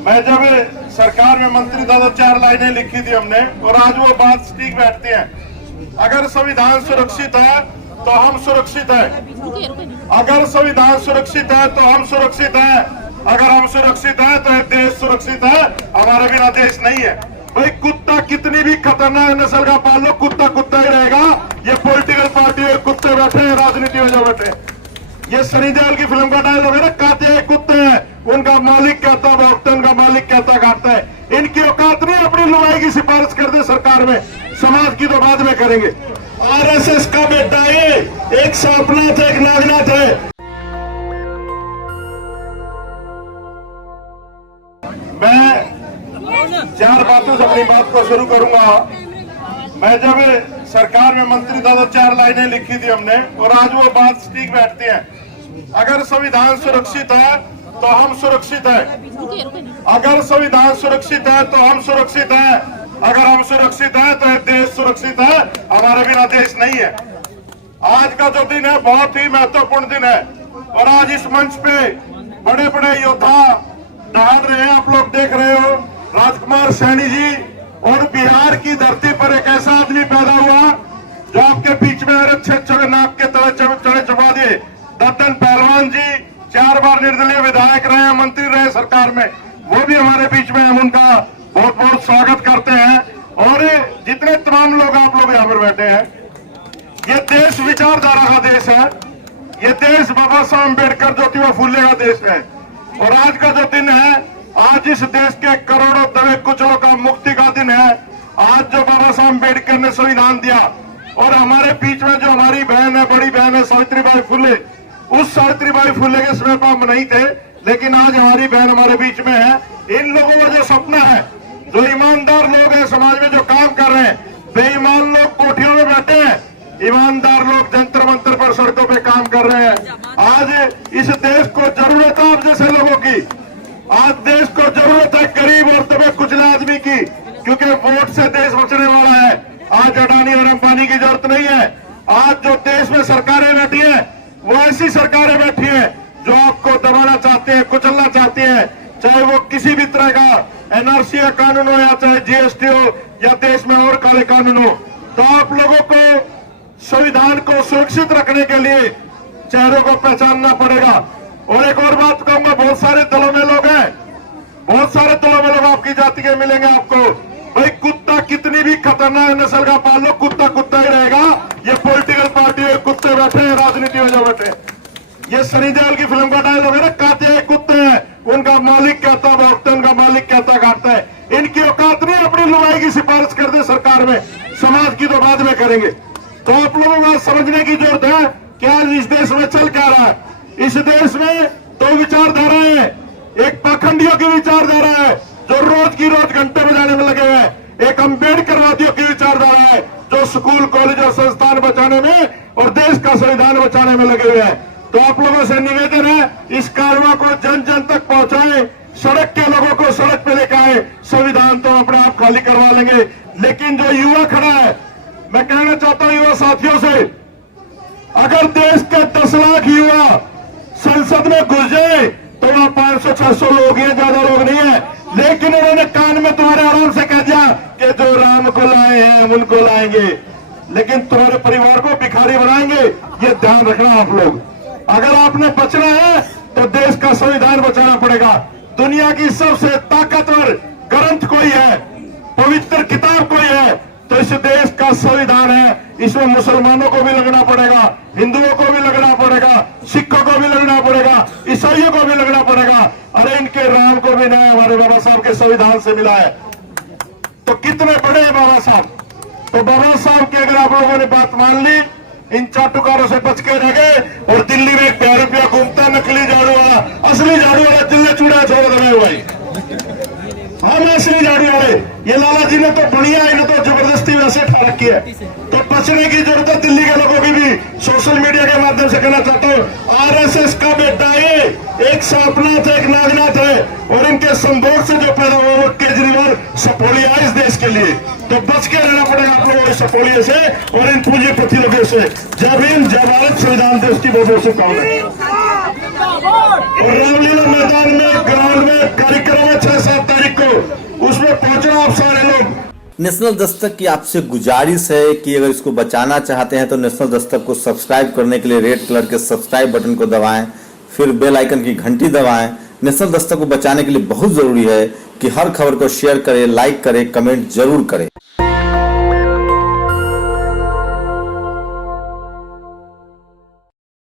मैं जब सरकार में मंत्री था तो 4 लाइनें लिखी थी हमने और आज वो बात ठीक बैठती है। अगर संविधान सुरक्षित है तो हम सुरक्षित है, अगर संविधान सुरक्षित है तो हम सुरक्षित है, अगर हम सुरक्षित है तो देश सुरक्षित है, हमारे बिना देश नहीं है। भाई कुत्ता कितनी भी खतरनाक नस्ल का पाल लो, कुत्ता कुत्ता ही रहेगा। ये पॉलिटिकल पार्टी है, कुत्ते बैठे हैं राजनीति में जो बैठे। ये सनी देओल की फिल्म का डायलॉग है ना, काते हैं कुत्ते हैं, उनका मालिक कहता भोगता, उनका मालिक कहता खाता है। इनकी औकात नहीं अपनी लुगाई की सिफारिश कर दे सरकार में, समाज की तो बाद में करेंगे। आरएसएस का बेटा ये एक सांपनाथ है, एक नागनाथ है। मैं 4 बातों से अपनी बात को शुरू करूंगा। मैं जब सरकार में मंत्री था तो 4 लाइनें लिखी थी हमने और आज वो बात ठीक बैठती है। अगर संविधान सुरक्षित है तो हम सुरक्षित है, अगर संविधान सुरक्षित है तो हम सुरक्षित है, अगर हम सुरक्षित है तो देश सुरक्षित है, हमारे बिना देश नहीं है। आज का जो दिन है बहुत ही महत्वपूर्ण दिन है और आज इस मंच पे बड़े बड़े योद्धा दहाड़ रहे हैं। आप लोग देख रहे हो राजकुमार सैनी जी, और बिहार की धरती पर एक ऐसा आदमी पैदा हुआ जो आपके बीच में छे नाक के तले चढ़े चबा दिए। दत्तन पहलवान जी 4 बार निर्दलीय विधायक रहे, मंत्री रहे सरकार में, वो भी हमारे बीच में, हम उनका बहुत बहुत स्वागत करते हैं। और जितने तमाम लोग आप लोग यहाँ पर बैठे हैं, ये देश विचारधारा का देश है, ये देश बाबा साहब अम्बेडकर ज्योतिबा फूले का देश है। और आज का जो दिन है, आज इस देश के करोड़ों दबे कुचलों का मुक्ति का दिन है। आज जो बाबा साहब अम्बेडकर ने संविधान दिया और हमारे बीच में जो हमारी बहन है, बड़ी बहन है सावित्रीबाई फुले, उस सावित्रीबाई फुले के समय पर हम नहीं थे, लेकिन आज हमारी बहन हमारे बीच में है। इन लोगों का जो सपना है, जो ईमानदार लोग हैं समाज में जो काम कर रहे हैं, बेईमान लोग कोठियों में बैठे हैं, ईमानदार लोग जंतर मंतर पर सड़कों पे काम कर रहे हैं। आज इस देश को जरूरत है आप जैसे लोगों की, आज देश को जरूरत है गरीब और दबे कुचले आदमी की, क्योंकि वोट से देश बचने वाला है। आज अडानी और अंबानी की जरूरत नहीं है। आज जो देश में सरकारें बैठी हैं, वो ऐसी सरकारें बैठी हैं जो आपको दबाना चाहते हैं, कुचलना चाहती हैं, चाहे वो किसी भी तरह का एनआरसी का कानून हो या चाहे जीएसटी हो या देश में और काले कानून हो। तो आप लोगों को संविधान को सुरक्षित रखने के लिए चेहरों को पहचानना पड़ेगा। और एक और बात कहूंगा, बहुत सारे दलों में लोग हैं, बहुत सारे दलों में लोग आपकी जाति के मिलेंगे आपको। भाई कुत्ता कितनी भी खतरनाक नस्ल का पाल लो, कुत्ता कुत्ता ही रहेगा। ये पॉलिटिकल पार्टी है, कुत्ते बैठे हैं राजनीति में जो बैठे। ये सनी देओल की फिल्म का डायलॉग है ना, काते हैं कुत्ते हैं, उनका मालिक कहता भोगता, उनका मालिक कहता खाता है। इनकी औकात नहीं अपनी लुगाई की सिफारिश कर दे सरकार में, समाज की तो बाद में करेंगे। तो आप लोगों को समझने की जरूरत है क्या इस देश में चल क्या रहा है। इस देश में 2 विचारधाराएं हैं। एक पाखंडियों की विचारधारा है जो रोज की रोज घंटे बजाने में लगे हैं, एक अम्बेडकरवादियों की विचारधारा है जो स्कूल कॉलेज और संस्थान बचाने में और देश का संविधान बचाने में लगे हुए हैं। तो आप लोगों से निवेदन है, इस कारवा को जन जन तक पहुंचाएं, सड़क के लोगों को सड़क पे लेकर आए। संविधान तो अपने आप खाली करवा लेंगे, लेकिन जो युवा खड़ा है, मैं कहना चाहता हूं युवा साथियों से, अगर देश के 10 लाख युवा संसद में घुस जाए तो वहां 500-600 लोग हैं, ज्यादा लोग नहीं है। लेकिन उन्होंने कान में तुम्हारे आराम से कह दिया कि जो राम को लाए हैं हम उनको लाएंगे, लेकिन तुम्हारे परिवार को भिखारी बनाएंगे। ये ध्यान रखना आप लोग। अगर आपने बचना है तो देश का संविधान बचाना पड़ेगा। दुनिया की सबसे ताकतवर ग्रंथ कोई है, पवित्र किताब कोई है तो इस देश का संविधान है। इसमें मुसलमानों को भी लगना पड़ेगा, हिंदुओं को भी लगना पड़ेगा, सिखों को भी लगना पड़ेगा, ईसाइयों को भी लगना पड़ेगा। अरे इनके राम को भी न्याय हमारे बाबा साहब के संविधान से मिला है। तो कितने बड़े हैं बाबा साहब। तो बाबा साहब की अगर आप लोगों ने बात मान ली, इन चाटुकारों से बच के रह गए। और दिल्ली में 1 रुपया घूमता नकली झाड़ू वाला, असली झाड़ू वाला दिल्ली चूड़ा छोड़ दे भाई, हम असली झाड़ू वाले। ये लाला जी ने तो बढ़िया, इन्हें तो जबरदस्ती वैसे ठा रखी है। तो बचने की जरूरत है दिल्ली के लोगों की भी। सोशल मीडिया के माध्यम से कहना चाहता हूँ, आरएसएस का बेटा ये एक सांपनाथ है, एक नागनाथ है, और इनके संभोग से जो पैदा हुआ वो केजरीवाल सपोलिया इस देश के लिए। तो बच के रहना पड़ेगा आप लोगों को सपोलिया से और इन पूंजीपति लोगों से। जय भीम, जय भारत, संविधान देश की बहुत बहुत शुभकामनाएं। और रामलीला मैदान में, ग्राउंड में कार्यक्रम है 6-7 नेशनल दस्तक की आपसे गुजारिश है कि अगर इसको बचाना चाहते हैं तो नेशनल दस्तक को सब्सक्राइब करने के लिए रेड कलर के सब्सक्राइब बटन को दबाएं, फिर बेल आइकन की घंटी दबाएं। नेशनल दस्तक को बचाने के लिए बहुत ज़रूरी है कि हर खबर को शेयर करें, लाइक करें, कमेंट जरूर करें।